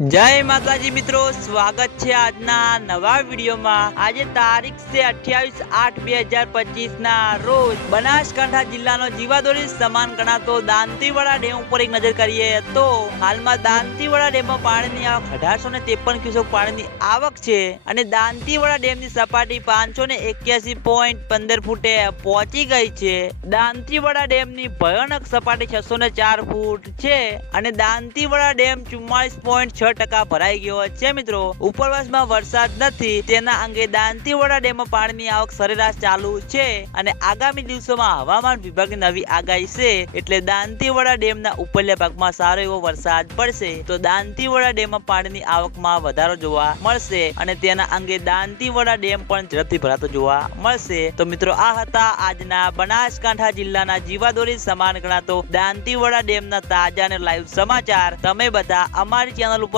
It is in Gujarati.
જય માતાજી મિત્રો, સ્વાગત છે આજના નવા વિડીયોમાં. આજે તારીખ છે અઠ્યાવીસ આઠ બે હજાર પચીસ ના રોજ બનાસકાંઠા જિલ્લાનો જીવાદોરી સમાન ગણાતો દાંતીવાડા ડેમ ઉપર એક નજર કરીએ તો હાલમાં દાંતીવાડા ડેમમાં પાણીની આવક અઢારસો ને ત્રેપન ક્યુસેક પાણીની આવક છે અને દાંતીવાડા ડેમની સપાટી પાંચસો ને એક્યાસી પોઈન્ટ પંદર ફૂટે પહોંચી ગઈ છે. દાંતીવાડા ડેમની ભયાનક સપાટી છસો ને ચાર ફૂટ છે અને દાંતીવાડા ડેમ ચુમ્માલીસ પોઈન્ટ છ ટકા ભરાઈ ગયો છે મિત્રો, ઉપરવાસમાં વરસાદ નથી, તેના અંગે દાંતીવાડા ડેમમાં પાણીની આવક સરેરાશ ચાલુ છે અને આગામી દિવસોમાં હવામાન વિભાગની નવી આગાહી છે એટલે દાંતીવાડા ડેમના ઉપરલા ભાગમાં સારો એવો વરસાદ પડશે તો દાંતીવાડા ડેમમાં પાણીની આવકમાં વધારો જોવા મળશે અને તેના અંગે દાંતીવાડા ડેમ પણ ઝડપથી ભરાતો જોવા મળશે. તો મિત્રો, આ હતા આજના બનાસકાંઠા જિલ્લાના જીવાદોરી સમાન ગણાતો દાંતીવાડા ડેમના તાજા અને લાઈવ સમાચાર. તમે બધા અમારી ચેનલ ઉપર